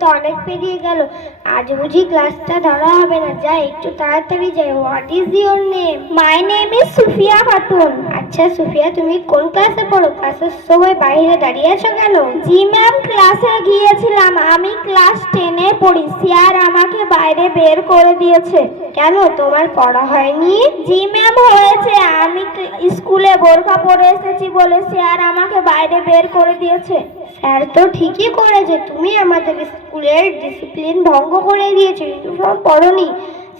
তো অনেক পেরিয়ে গেল। আজ বুঝি ক্লাসটা ধরা হবে না। যাই একটু তাড়াতাড়ি যাই। What is your name my name is Sufia Khatun আচ্ছা সুফিয়া তুমি কোন ক্লাসে পড়ো? ক্লাসের সময় বাইরে দাঁড়িয়ে আছো কেন? জি ম্যাম ক্লাসে গিয়েছিলাম। আমি ক্লাস টেনে পড়ি। স্যার আমাকে বাইরে বের করে দিয়েছে। কেন? তোমার পড়া হয়নি? জি ম্যাম হয়েছে। আমি স্কুলে বোরখা পরে এসেছি বলে স্যার আমাকে বাইরে বের করে দিয়েছে। স্যার তো ঠিকই করেছে, তুমি আমাদের স্কুলের ডিসিপ্লিন ভঙ্গ করে দিয়েছ ইউনিফর্ম পরনি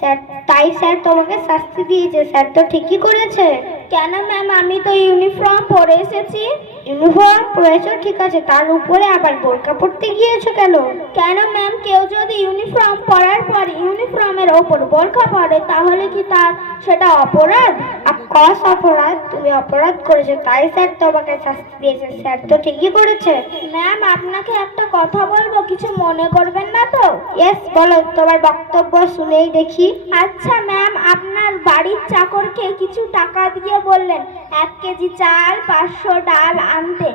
স্যার, তাই স্যার তোমাকে শাস্তি দিয়েছে, স্যার তো ঠিকই করেছে। কেন ম্যাম আমি তো ইউনিফর্ম পরে এসেছি। ইউনিফর্ম পরেছো? ঠিক আছে তার উপরে আবার বোরকা পরতে গিয়েছো কেন? কেন ম্যাম কেউ যদি ইউনিফর্ম পরার পর ইউনিফর্মের ওপর বোরকা পরে তাহলে কি তার সেটা অপরাধ? কস অপরাধ তুমি অপরাধ করেছ তাই স্যার তোমাকে শাস্তি দিয়েছে স্যার তো ঠিকই করেছে। ম্যাম আপনাকে একটা কথা বলব কিছু মনে করবেন না তো? ইয়েস বলো তোমার বক্তব্য শুনেই দেখি। আচ্ছা ম্যাম আপনার বাড়ির চাকরকে কিছু টাকা দিয়ে বললেন এক কেজি চাল পাঁচশো ডাল আনতে।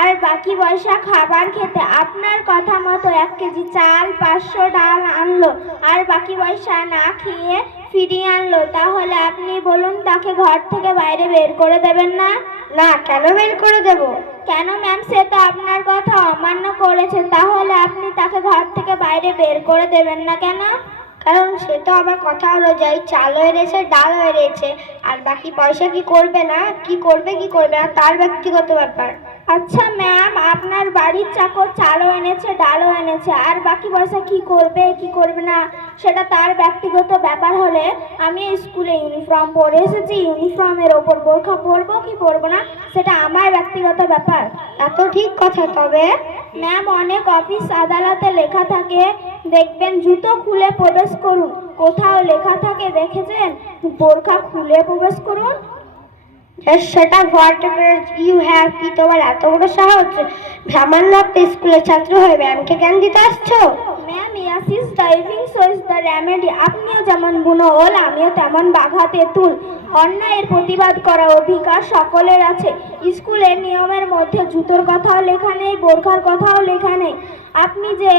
আর বাকি পয়সা খাবার খেতে। আপনার কথা মতো এক কেজি চাল পাঁচশো ডাল আনলো। আর বাকি পয়সা না খেয়ে ফিরিয়ে আনলো। তাহলে আপনি বলুন তাকে ঘর থেকে বাইরে বের করে দেবেন না? না কেন বের করে দেব? কেন ম্যাম সে তো আপনার কথা অমান্য করেছে। তাহলে আপনি তাকে ঘর থেকে বাইরে বের করে দেবেন না কেন? কারণ সে তো আমার কথা অনুযায়ী চাল হয়ে রয়েছে, ডাল হয়ে রয়েছে, আর বাকি পয়সা কি করবে না? কি করবে কি করবে না? তার ব্যক্তিগত ব্যাপার। আচ্ছা ম্যাম আপনার বাড়ির চাকর চালও এনেছে ডালও এনেছে আর বাকি পয়সা কি করবে কি করবে না সেটা তার ব্যক্তিগত ব্যাপার হলে আমি স্কুলে ইউনিফর্ম পরে এসেছি ইউনিফর্মের ওপর বোরখা পরবো কি পরবো না সেটা আমার ব্যক্তিগত ব্যাপার। এত ঠিক কথা তবে। ম্যাম অনেক অফিস আদালতে লেখা থাকে দেখবেন জুতো খুলে প্রবেশ করুন কোথাও লেখা থাকে দেখেছেন? বোরখা খুলে প্রবেশ করুন সেটা হোয়াট ইউ হ্যাভ কি তোমার এত বড় সাহস? একটা স্কুলের ছাত্র হয়ে ম্যামকে জ্ঞান দিতে আসছো? Ma'am yes is driving so is the remedy আপনিও যেমন বুনো ওল, আমিও তেমন বাঘা তেঁতুল অন্যায়ের প্রতিবাদ করার অধিকার সকলের আছে। স্কুলের নিয়মের মধ্যে জুতোর কথাও লেখা নেই, বোরখার কথাও লেখা নেই। আপনি যে,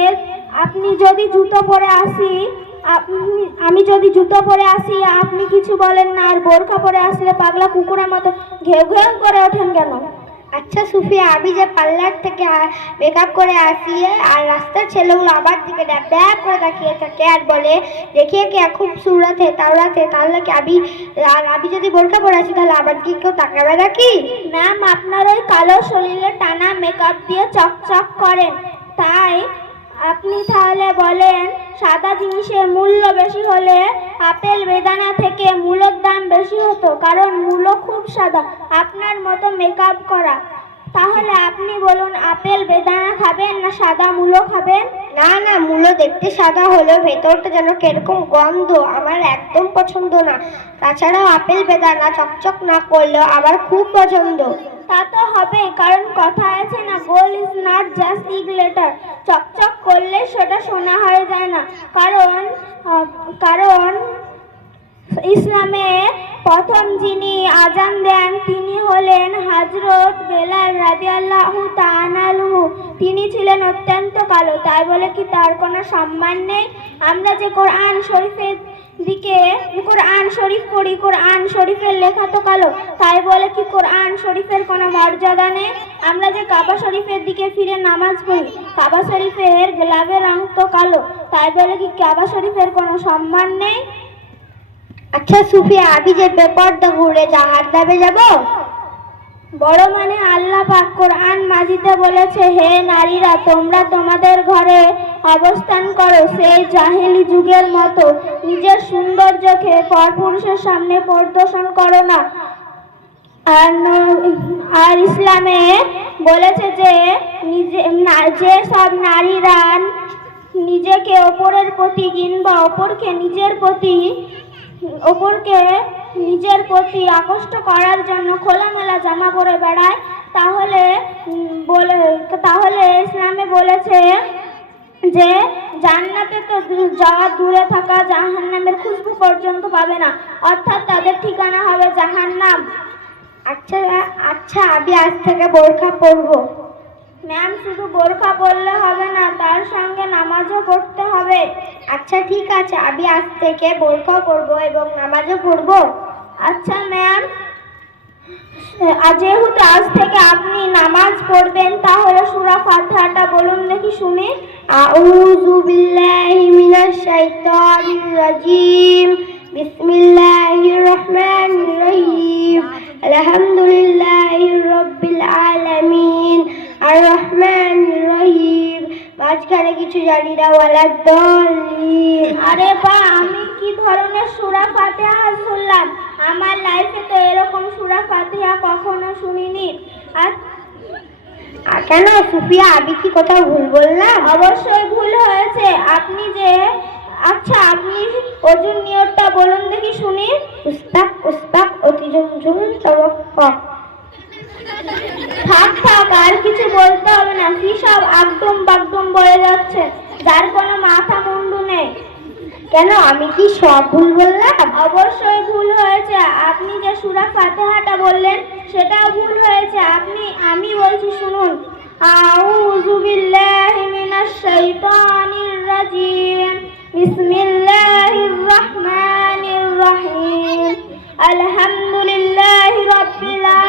আপনি যদি জুতো পরে আসি আমি যদি জুতো পরে আসি আপনি কিছু বলেন না আর বোরখা পরে আসলে পাগলা কুকুরের মতো ঘেউ ঘেউ করে ওঠেন কেন? আচ্ছা সুফিয়া আমি যে পার্লার থেকে মেকআপ করে আসি আর রাস্তার ছেলেগুলো আমার দিকে ড্যাব ড্যাব করে তাকিয়ে থাকে আর বলে দেখিয়ে কি খুব সুরাতে তাওরাত তাহলে কি আমি আর আমি যদি বোরখা পরে আসি তাহলে আমার কি কেউ তাকাবে নাকি? ম্যাম আপনার ওই কালো শরীরে টানা মেকআপ দিয়ে চকচক করেন। তাই তাহলে বলেন সাদা জিনিসের মূল্য বেশি হলে আপেল বেদানা থেকে মূলোর দাম বেশি হতো কারণ মূলো খুব সাদা আপনার মতো মেকআপ করা। তাহলে আপনি বলুন আপেল বেদানা খাবেন না সাদা মূলো খাবেন? না না মূলো দেখতে সাদা হলেও ভেতরটা যেন কীরকম গন্ধ আমার একদম পছন্দ না। তাছাড়াও আপেল বেদানা চকচক না করলেও আমার খুব পছন্দ। তা তো হবে কারণ কথা আছে না gold is not just glitter চকচক করলে সেটা সোনা হয়ে যায় না। কারণ কারণ ইসলামে প্রথম যিনি আজান দেন, তিনি হলেন হজরত বেলাল রাদিয়াল্লাহু তাআলাহু তিনি ছিলেন অত্যন্ত কালো। তাই বলে কি তার কোনো সম্মান নেই? আমরা যে কোরআন শরীফের দিকে কোরআন শরীফ পড়ি, কোরআন শরীফের লেখা তো কালো। তাই বলে কি কোরআন শরীফের কোনো মর্যাদা নেই? আমরা যে কাবা শরীফের দিকে ফিরে নামাজ পড়ি, কাবা শরীফের গ্লাভের রং তো কালো। তাই বলে কি কাবা শরীফের কোনো সম্মান নেই? আচ্ছা সুফিয়া আমি যে বেপরদা ঘুরে জাহার দাবে যাব? বড় মানে আল্লাহ পাক কোরআন মাজিদে বলেছে, হে নারীরা, তোমরা তোমাদের ঘরে অবস্থান করো সেই জাহেলি যুগের মতো। নিজের সৌন্দর্যকে পরপুরুষের সামনে প্রদর্শন করো না। আর আর ইসলামে বলেছে যে, নিজে যে সব নারীরা নিজেকে অপরের প্রতি কিংবা অপরকে নিজের প্রতি অপরকে নিজের প্রতি আকৃষ্ট করার জন্য খোলামেলা জামা পরে বেড়ায়। তাহলে বলে, তাহলে ইসলামে বলেছে যে, জান্নাতে তো যাওয়া দূরে থাকা জাহান্নামের খুশবু পর্যন্ত পাবে না। অর্থাৎ তাদের ঠিকানা হবে জাহান্নাম। আচ্ছা আচ্ছা আমি আজ থেকে বোরখা পরবো। ম্যাম, শুধু বোরখা পরলে হবে না, তার সঙ্গে নামাজও পড়তে হবে। আচ্ছা ঠিক আছে, আমি আজ থেকে বোরখাও করব এবং নামাজও পড়ব। আচ্ছা ম্যাম। যেহেতু আজ থেকে আপনি নামাজ পড়বেন, তাহলে সূরা ফাতিহাটা বলুন দেখি শুনি। আউযু বিল্লাহি মিনাশ শাইতানির রাজিম। বিসমিল্লাহির রহমানির রহিম। আলহামদুলিল্লাহি রাব্বিল আলামিন। আর রহমানির রহিম মাঝখানে কিছু জানি না ওয়ালা দলিন আরে বা আমি কি ধরনের সূরা ফাতিহা শুনলাম? আমার লাইফে তো এরকম সূরা ফাতিহা কখনো শুনিনি। আর কেন সুফিয়া আমি কি কোথাও ভুল বললাম? অবশ্যই ভুল হয়েছে। আপনি যে আচ্ছা আপনি অজুর নিয়তটা বলুন দেখি শুনি। উস্তাক উস্তাক অতি জমজম তরক্কক থাক থাক, আর কিছু বলতে হবে না। কি সব একদম বাগদম বলে যাচ্ছে? যার কোনো মাথা মুন্ডু নেই। কেন? আমি কি সব ভুল বললাম? অবশ্যই ভুল হয়েছে। আপনি যে সুরা ফাতিহাটা বললেন, সেটাও ভুল হয়েছে। আপনি, আমি বলছি, শুনুন। আউযু বিল্লাহি মিনাশ শাইতানির রাজিম। বিসমিল্লাহির রহমানির রহিম। আলহামদুলিল্লাহি রাব্বিল আলামিন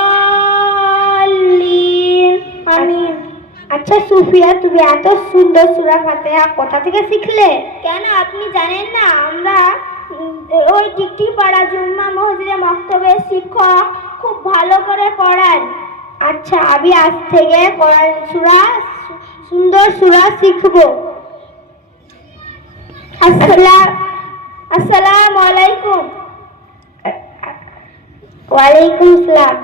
আচ্ছা সুফিয়া তুমি এত সুন্দর সুরা ফাতিহা কোথা থেকে শিখলে? কেন আপনি জানেন না আমরা ওই টিকটি পাড়া জুম্মা মসজিদে মক্তবের শিক্ষক খুব ভালো করে পড়ান। আচ্ছা আমি আজ থেকে কোরআন সুরা সুন্দর সুরা শিখব। আসসালাম আসসালামু আলাইকুম। ওয়ালাইকুম আসসালাম।